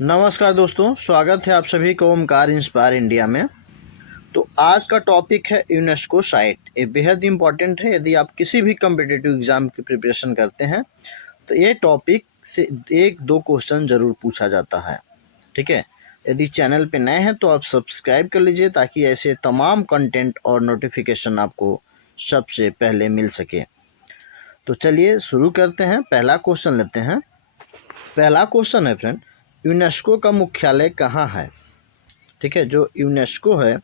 नमस्कार दोस्तों, स्वागत है आप सभी को ओमकार इंस्पायर इंडिया में। तो आज का टॉपिक है यूनेस्को साइट। ये बेहद इंपॉर्टेंट है। यदि आप किसी भी कम्पिटिटिव एग्जाम की प्रिपरेशन करते हैं तो ये टॉपिक से एक दो क्वेश्चन जरूर पूछा जाता है। ठीक है, यदि चैनल पे नए हैं तो आप सब्सक्राइब कर लीजिए ताकि ऐसे तमाम कंटेंट और नोटिफिकेशन आपको सबसे पहले मिल सके। तो चलिए शुरू करते हैं। पहला क्वेश्चन लेते हैं। पहला क्वेश्चन है फ्रेंड, यूनेस्को का मुख्यालय कहाँ है? ठीक है, जो यूनेस्को है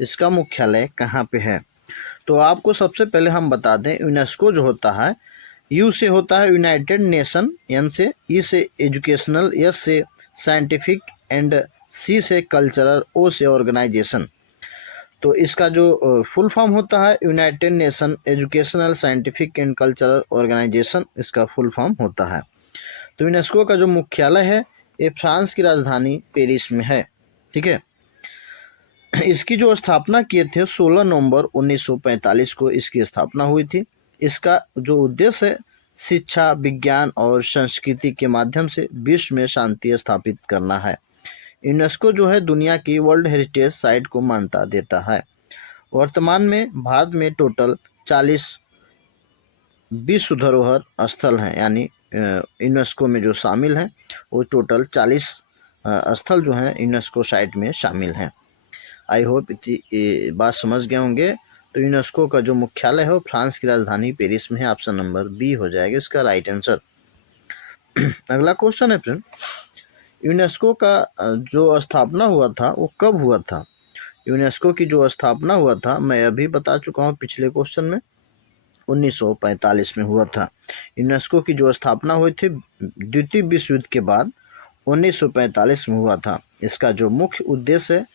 इसका मुख्यालय कहाँ पे है? तो आपको सबसे पहले हम बता दें, यूनेस्को जो होता है, यू से होता है यूनाइटेड नेशन, एन से, ई से एजुकेशनल, एस से साइंटिफिक एंड सी से कल्चरल, ओ से ऑर्गेनाइजेशन। तो इसका जो फुल फॉर्म होता है united nation educational scientific and cultural organisation, इसका फुल फॉर्म होता है। तो यूनेस्को का जो मुख्यालय है ये फ्रांस की राजधानी पेरिस में है। ठीक है, इसकी जो स्थापना किए थे 16 नवंबर 1945 को इसकी स्थापना हुई थी। इसका जो उद्देश्य है शिक्षा, विज्ञान और संस्कृति के माध्यम से विश्व में शांति स्थापित करना है। यूनेस्को जो है दुनिया की वर्ल्ड हेरिटेज साइट को मान्यता देता है। वर्तमान में भारत में टोटल 40 विश्व धरोहर स्थल हैं, यानी यूनेस्को में जो शामिल हैं वो टोटल 40 स्थल जो हैं यूनेस्को साइट में शामिल हैं। आई होप इतनी बात समझ गए होंगे। तो यूनेस्को का जो मुख्यालय है वो फ्रांस की राजधानी पेरिस में है। ऑप्शन नंबर बी हो जाएगा इसका राइट आंसर। अगला क्वेश्चन है फ्रेंड, यूनेस्को का जो स्थापना हुआ था वो कब हुआ था? यूनेस्को की जो स्थापना हुआ था मैं अभी बता चुका हूँ पिछले क्वेश्चन में, 1945 में हुआ था। यूनेस्को की जो स्थापना हुई थी द्वितीय विश्व युद्ध के बाद 1945 में हुआ था। इसका जो मुख्य उद्देश्य है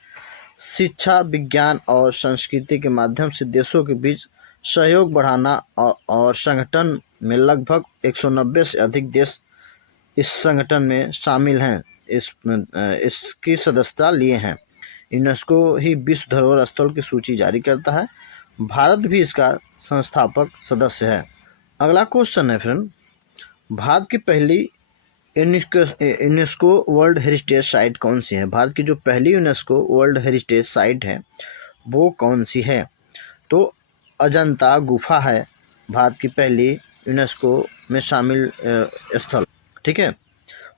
शिक्षा, विज्ञान और संस्कृति के माध्यम से देशों के बीच सहयोग बढ़ाना और संगठन में लगभग 190 से अधिक देश इस संगठन में शामिल हैं, इसकी सदस्यता लिए हैं। यूनेस्को ही विश्व धरोहर स्थल की सूची जारी करता है। भारत भी इसका संस्थापक सदस्य है। अगला क्वेश्चन है फ्रेंड, भारत की पहली यूनेस्को वर्ल्ड हेरिटेज साइट कौन सी है? भारत की जो पहली यूनेस्को वर्ल्ड हेरिटेज साइट है वो कौन सी है? तो अजंता गुफा है भारत की पहली यूनेस्को में शामिल स्थल। ठीक है,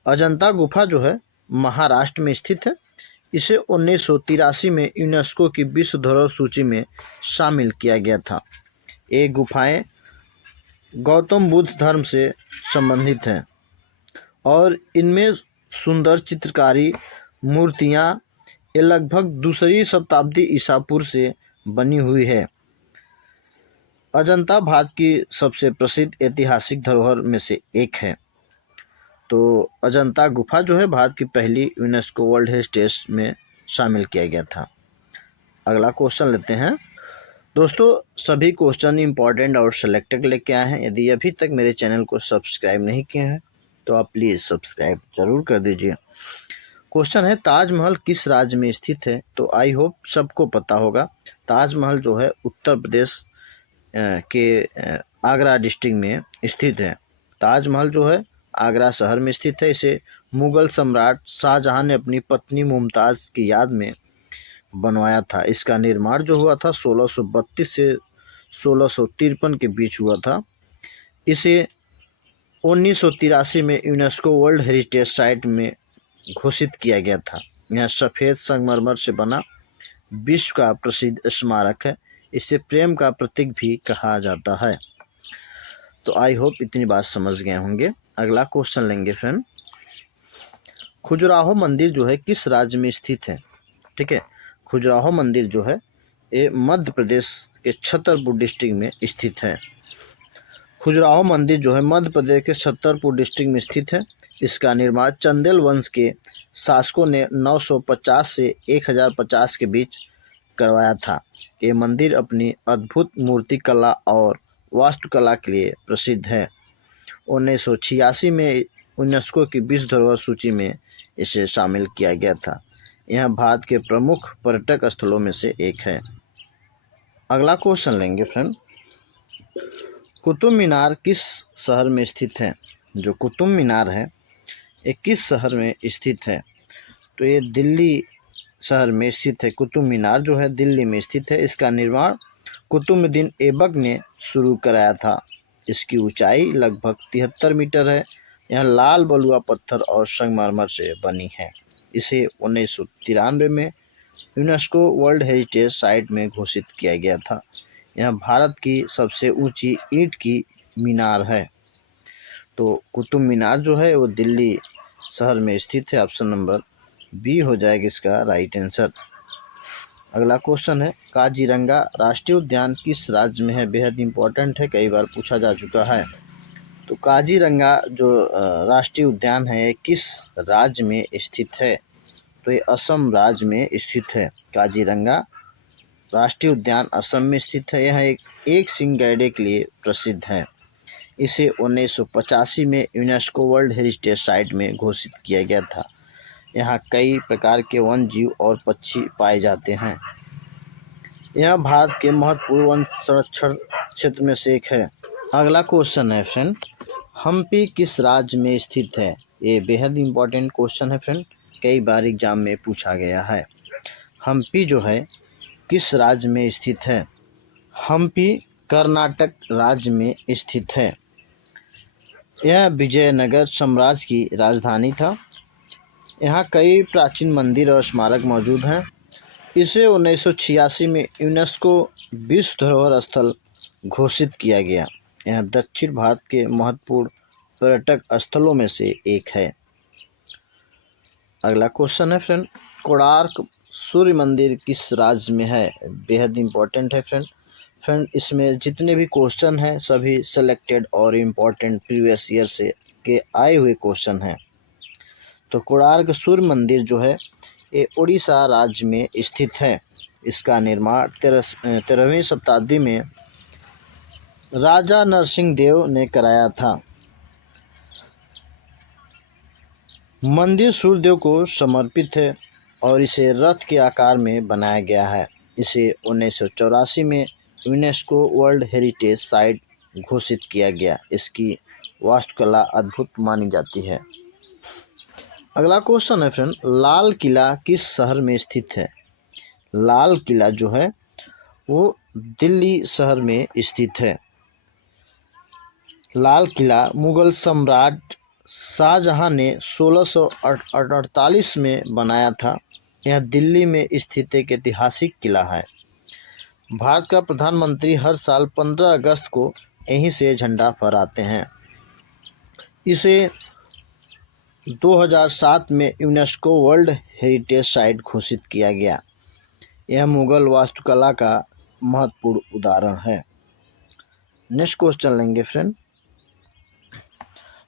अजंता गुफा जो है महाराष्ट्र में स्थित है। इसे 1983 में यूनेस्को की विश्व धरोहर सूची में शामिल किया गया था। ये गुफाएं गौतम बुद्ध धर्म से संबंधित हैं और इनमें सुंदर चित्रकारी मूर्तियां ये लगभग दूसरी शताब्दी ईसा पूर्व से बनी हुई है। अजंता भारत की सबसे प्रसिद्ध ऐतिहासिक धरोहर में से एक है। तो अजंता गुफा जो है भारत की पहली यूनेस्को वर्ल्ड हेरिटेज में शामिल किया गया था। अगला क्वेश्चन लेते हैं। दोस्तों सभी क्वेश्चन इंपॉर्टेंट और सिलेक्टेड लेके आए हैं। यदि अभी तक मेरे चैनल को सब्सक्राइब नहीं किए हैं तो आप प्लीज़ सब्सक्राइब जरूर कर दीजिए। क्वेश्चन है ताजमहल किस राज्य में स्थित है? तो आई होप सबको पता होगा। ताजमहल जो है उत्तर प्रदेश के आगरा डिस्ट्रिक्ट में स्थित है। ताजमहल जो है आगरा शहर में स्थित है। इसे मुगल सम्राट शाहजहां ने अपनी पत्नी मुमताज़ की याद में बनवाया था। इसका निर्माण जो हुआ था 1632 से 1653 के बीच हुआ था। इसे 1983 में यूनेस्को वर्ल्ड हेरिटेज साइट में घोषित किया गया था। यह सफ़ेद संगमरमर से बना विश्व का प्रसिद्ध स्मारक है। इसे प्रेम का प्रतीक भी कहा जाता है। तो आई होप इतनी बात समझ गए होंगे। अगला क्वेश्चन लेंगे फ्रेंड, खजुराहो मंदिर जो है किस राज्य में स्थित है? ठीक है, खजुराहो मंदिर जो है ये मध्य प्रदेश के छतरपुर डिस्ट्रिक्ट में स्थित है। खजुराहो मंदिर जो है मध्य प्रदेश के छतरपुर डिस्ट्रिक्ट में स्थित है। इसका निर्माण चंदेल वंश के शासकों ने 950 से 1050 के बीच करवाया था। ये मंदिर अपनी अद्भुत मूर्तिकला और वास्तुकला के लिए प्रसिद्ध है। 1986 में यूनेस्को की विश्व धरोहर सूची में इसे शामिल किया गया था। यह भारत के प्रमुख पर्यटक स्थलों में से एक है। अगला क्वेश्चन लेंगे फ्रेंड, कुतुब मीनार किस शहर में स्थित है? जो कुतुब मीनार है ये किस शहर में स्थित है? तो ये दिल्ली शहर में स्थित है। कुतुब मीनार जो है दिल्ली में स्थित है। इसका निर्माण कुतुबुद्दीन ऐबक ने शुरू कराया था। इसकी ऊंचाई लगभग 73 मीटर है। यह लाल बलुआ पत्थर और संगमरमर से बनी है। इसे 1993 में यूनेस्को वर्ल्ड हेरिटेज साइट में घोषित किया गया था। यह भारत की सबसे ऊंची ईंट की मीनार है। तो कुतुब मीनार जो है वो दिल्ली शहर में स्थित है। ऑप्शन नंबर बी हो जाएगा इसका राइट आंसर। अगला क्वेश्चन है, काजीरंगा राष्ट्रीय उद्यान किस राज्य में है? बेहद इंपॉर्टेंट है, कई बार पूछा जा चुका है। तो काजीरंगा जो राष्ट्रीय उद्यान है किस राज्य में स्थित है? तो ये असम राज्य में स्थित है। काजीरंगा राष्ट्रीय उद्यान असम में स्थित है। यह एक सिंह गैंडे के लिए प्रसिद्ध है। इसे 1985 में यूनेस्को वर्ल्ड हेरिटेज साइट में घोषित किया गया था। यहाँ कई प्रकार के वन जीव और पक्षी पाए जाते हैं। यह भारत के महत्वपूर्ण वन संरक्षण क्षेत्र में से एक है। अगला क्वेश्चन है फ्रेंड, हम्पी किस राज्य में स्थित है? ये बेहद इंपॉर्टेंट क्वेश्चन है फ्रेंड, कई बार एग्जाम में पूछा गया है। हम्पी जो है किस राज्य में स्थित है? हम्पी कर्नाटक राज्य में स्थित है। यह विजयनगर साम्राज्य की राजधानी था। यहाँ कई प्राचीन मंदिर और स्मारक मौजूद हैं। इसे 1986 में यूनेस्को विश्व धरोहर स्थल घोषित किया गया। यह दक्षिण भारत के महत्वपूर्ण पर्यटक स्थलों में से एक है। अगला क्वेश्चन है फ्रेंड, कोणार्क सूर्य मंदिर किस राज्य में है? बेहद इंपॉर्टेंट है फ्रेंड, इसमें जितने भी क्वेश्चन हैं सभी सेलेक्टेड और इम्पोर्टेंट प्रीवियस ईयर से के आए हुए क्वेश्चन हैं। तो कोणार्क सूर्य मंदिर जो है ये उड़ीसा राज्य में स्थित है। इसका निर्माण 13वीं शताब्दी में राजा नरसिंह देव ने कराया था। मंदिर सूर्यदेव को समर्पित है और इसे रथ के आकार में बनाया गया है। इसे 1984 में यूनेस्को वर्ल्ड हेरिटेज साइट घोषित किया गया। इसकी वास्तुकला अद्भुत मानी जाती है। अगला क्वेश्चन है फ्रेंड, लाल किला किस शहर में स्थित है? लाल किला जो है वो दिल्ली शहर में स्थित है। लाल किला मुगल सम्राट शाहजहां ने 1648 में बनाया था। यह दिल्ली में स्थित एक ऐतिहासिक किला है। भारत का प्रधानमंत्री हर साल 15 अगस्त को यहीं से झंडा फहराते हैं। इसे 2007 में यूनेस्को वर्ल्ड हेरिटेज साइट घोषित किया गया। यह मुगल वास्तुकला का महत्वपूर्ण उदाहरण है। नेक्स्ट क्वेश्चन लेंगे फ्रेंड,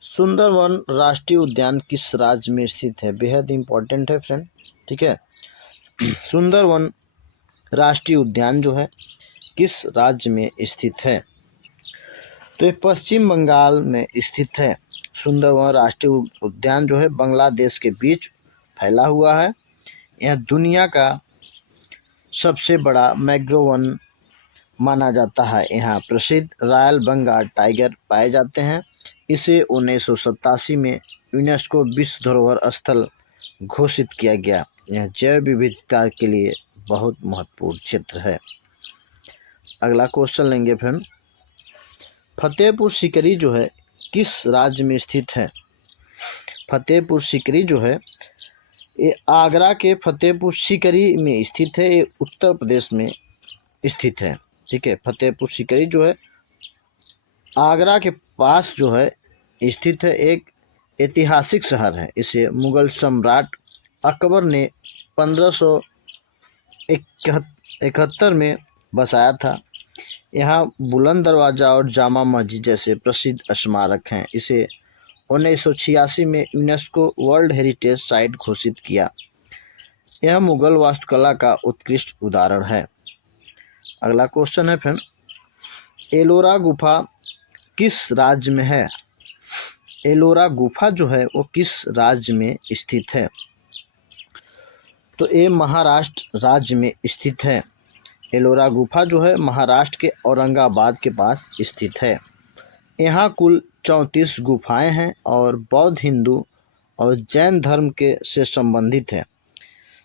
सुंदरवन राष्ट्रीय उद्यान किस राज्य में स्थित है? बेहद इंपॉर्टेंट है फ्रेंड, ठीक है। सुंदरवन राष्ट्रीय उद्यान जो है किस राज्य में स्थित है? तो ये पश्चिम बंगाल में स्थित है। सुंदरवन राष्ट्रीय उद्यान जो है बांग्लादेश के बीच फैला हुआ है। यह दुनिया का सबसे बड़ा मैंग्रोव वन माना जाता है। यहाँ प्रसिद्ध रॉयल बंगाल टाइगर पाए जाते हैं। इसे 1987 में यूनेस्को विश्व धरोहर स्थल घोषित किया गया। यह जैव विविधता के लिए बहुत महत्वपूर्ण क्षेत्र है। अगला क्वेश्चन लेंगे फ्रेंड, फतेहपुर सीकरी जो है किस राज्य में स्थित है? फतेहपुर सीकरी जो है ये आगरा के फतेहपुर सीकरी में स्थित है। ये उत्तर प्रदेश में स्थित है, ठीक है। फतेहपुर सीकरी जो है आगरा के पास जो है स्थित है, एक ऐतिहासिक शहर है। इसे मुगल सम्राट अकबर ने 1571 में बसाया था। यहाँ बुलंद दरवाज़ा और जामा मस्जिद जैसे प्रसिद्ध स्मारक हैं। इसे 1986 में यूनेस्को वर्ल्ड हेरिटेज साइट घोषित किया। यह मुगल वास्तुकला का उत्कृष्ट उदाहरण है। अगला क्वेश्चन है फ्रेंड, एलोरा गुफा किस राज्य में है? एलोरा गुफा जो है वो किस राज्य में स्थित है? तो ये महाराष्ट्र राज्य में स्थित है। एलोरा गुफा जो है महाराष्ट्र के औरंगाबाद के पास स्थित है। यहाँ कुल 34 गुफाएं हैं और बौद्ध, हिंदू और जैन धर्म के से संबंधित है।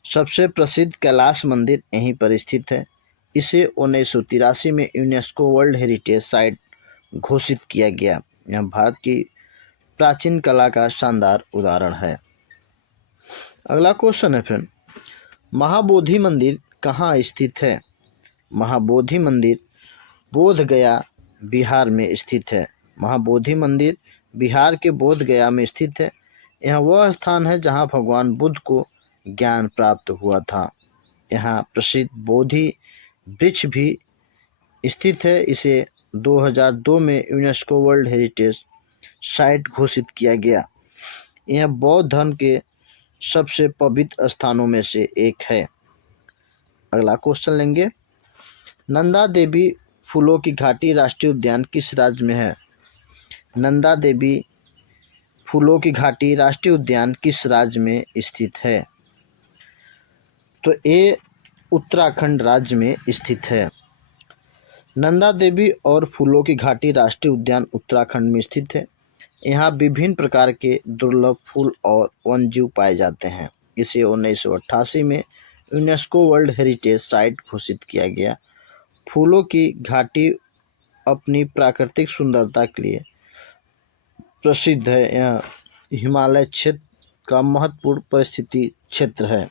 सबसे प्रसिद्ध कैलाश मंदिर यहीं पर स्थित है। इसे 1983 में यूनेस्को वर्ल्ड हेरिटेज साइट घोषित किया गया। यह भारत की प्राचीन कला का शानदार उदाहरण है। अगला क्वेश्चन है फ्रेंड, महाबोधि मंदिर कहाँ स्थित है? महाबोधि मंदिर बोध गया बिहार में स्थित है। महाबोधि मंदिर बिहार के बोध गया में स्थित है। यह वह स्थान है जहाँ भगवान बुद्ध को ज्ञान प्राप्त हुआ था। यहाँ प्रसिद्ध बोधि वृक्ष भी स्थित है। इसे 2002 में यूनेस्को वर्ल्ड हेरिटेज साइट घोषित किया गया। यह बौद्ध धर्म के सबसे पवित्र स्थानों में से एक है। अगला क्वेश्चन लेंगे, नंदा देवी फूलों की घाटी राष्ट्रीय उद्यान किस राज्य में है? नंदा देवी फूलों की घाटी राष्ट्रीय उद्यान किस राज्य में स्थित है? तो ये उत्तराखंड राज्य में स्थित है। नंदा देवी और फूलों की घाटी राष्ट्रीय उद्यान उत्तराखंड में स्थित है। यहाँ विभिन्न प्रकार के दुर्लभ फूल और वन्यजीव पाए जाते हैं। इसे 1988 में यूनेस्को वर्ल्ड हेरिटेज साइट घोषित किया गया। फूलों की घाटी अपनी प्राकृतिक सुंदरता के लिए प्रसिद्ध है। यह हिमालय क्षेत्र का महत्वपूर्ण परिस्थिति क्षेत्र है।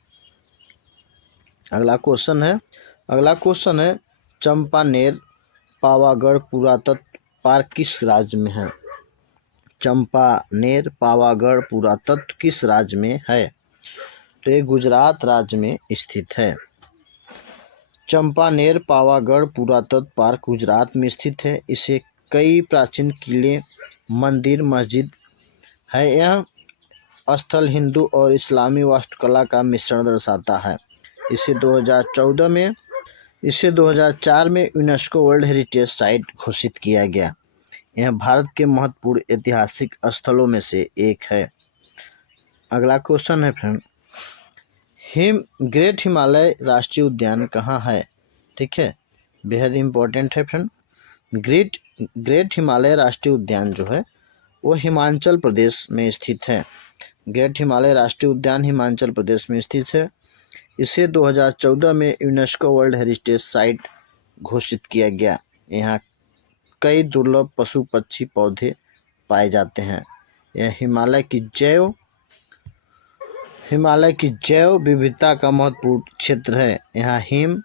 अगला क्वेश्चन है चंपानेर पावागढ़ पुरातत्व पार्क किस राज्य में है? चंपानेर पावागढ़ पुरातत्व किस राज्य में है? तो ये गुजरात राज्य में स्थित है। चंपानेर पावागढ़ पुरातत्व पार्क गुजरात में स्थित है। इसे कई प्राचीन किले, मंदिर, मस्जिद है। यह स्थल हिंदू और इस्लामी वास्तुकला का मिश्रण दर्शाता है। इसे 2004 में यूनेस्को वर्ल्ड हेरिटेज साइट घोषित किया गया। यह भारत के महत्वपूर्ण ऐतिहासिक स्थलों में से एक है। अगला क्वेश्चन है फ्रेंड, ग्रेट हिमालय राष्ट्रीय उद्यान कहाँ है? ठीक है, बेहद इम्पोर्टेंट है फ्रेंड। ग्रेट हिमालय राष्ट्रीय उद्यान जो है वो हिमाचल प्रदेश में स्थित है। ग्रेट हिमालय राष्ट्रीय उद्यान हिमाचल प्रदेश में स्थित है। इसे 2014 में यूनेस्को वर्ल्ड हेरिटेज साइट घोषित किया गया। यहाँ कई दुर्लभ पशु, पक्षी, पौधे पाए जाते हैं। यह हिमालय की जैव विविधता का महत्वपूर्ण क्षेत्र है। यहाँ हिम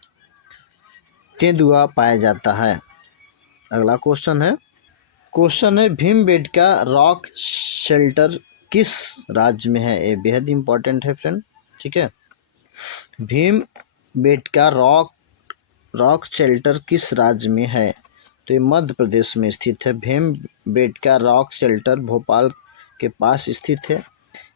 तेंदुआ पाया जाता है। अगला क्वेश्चन है भीमबेटका रॉक शेल्टर किस राज्य में है? ये बेहद इम्पोर्टेंट है फ्रेंड। ठीक है, भीमबेटका रॉक शेल्टर किस राज्य में है? तो ये मध्य प्रदेश में स्थित है। भीमबेटका रॉक शेल्टर भोपाल के पास स्थित है।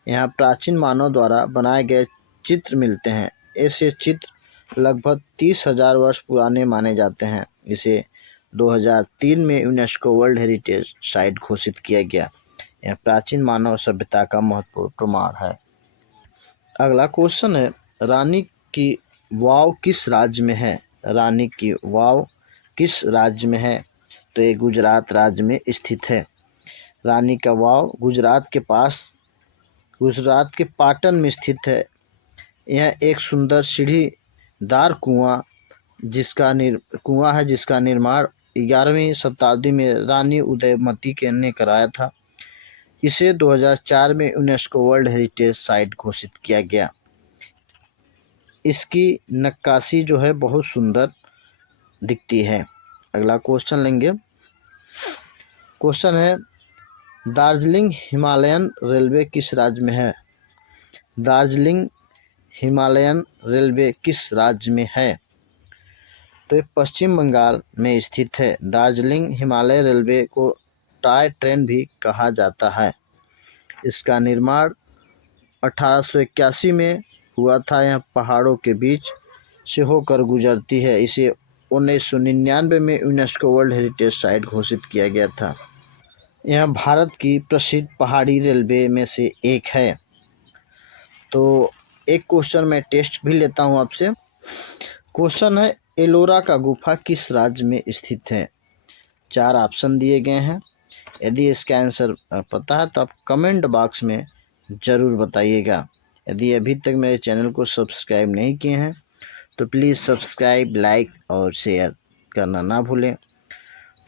यहाँ प्राचीन मानव द्वारा बनाए गए चित्र मिलते हैं। ऐसे चित्र लगभग 30,000 वर्ष पुराने माने जाते हैं। इसे 2003 में यूनेस्को वर्ल्ड हेरिटेज साइट घोषित किया गया। यह प्राचीन मानव सभ्यता का महत्वपूर्ण प्रमाण है। अगला क्वेश्चन है, रानी की वाव किस राज्य में है? रानी की वाव किस राज्य में है? तो ये गुजरात राज्य में स्थित है। रानी का वाव गुजरात के पाटन में स्थित है। यह एक सुंदर सीढ़ीदार कुआं है जिसका निर्माण 11वीं शताब्दी में रानी उदयमती ने कराया था। इसे 2004 में यूनेस्को वर्ल्ड हेरिटेज साइट घोषित किया गया। इसकी नक्काशी जो है बहुत सुंदर दिखती है। अगला क्वेश्चन लेंगे। क्वेश्चन है, दार्जिलिंग हिमालयन रेलवे किस राज्य में है? दार्जिलिंग हिमालयन रेलवे किस राज्य में है? तो ये पश्चिम बंगाल में स्थित है। दार्जिलिंग हिमालय रेलवे को टॉय ट्रेन भी कहा जाता है। इसका निर्माण 1881 में हुआ था। यह पहाड़ों के बीच से होकर गुजरती है। इसे 1999 में यूनेस्को वर्ल्ड हेरिटेज साइट घोषित किया गया था। यह भारत की प्रसिद्ध पहाड़ी रेलवे में से एक है। तो एक क्वेश्चन मैं टेस्ट भी लेता हूं आपसे। क्वेश्चन है, एलोरा का गुफा किस राज्य में स्थित है? 4 ऑप्शन दिए गए हैं। यदि इसका आंसर पता है तो आप कमेंट बॉक्स में ज़रूर बताइएगा। यदि अभी तक मेरे चैनल को सब्सक्राइब नहीं किए हैं तो प्लीज़ सब्सक्राइब, लाइक और शेयर करना ना भूलें,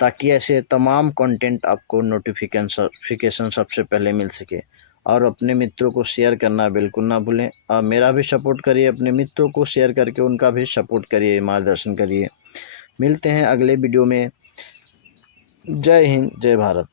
ताकि ऐसे तमाम कंटेंट आपको नोटिफिकेशन सबसे पहले मिल सके। और अपने मित्रों को शेयर करना बिल्कुल ना भूलें, और मेरा भी सपोर्ट करिए, अपने मित्रों को शेयर करके उनका भी सपोर्ट करिए, मार्गदर्शन करिए। मिलते हैं अगले वीडियो में। जय हिंद, जय भारत।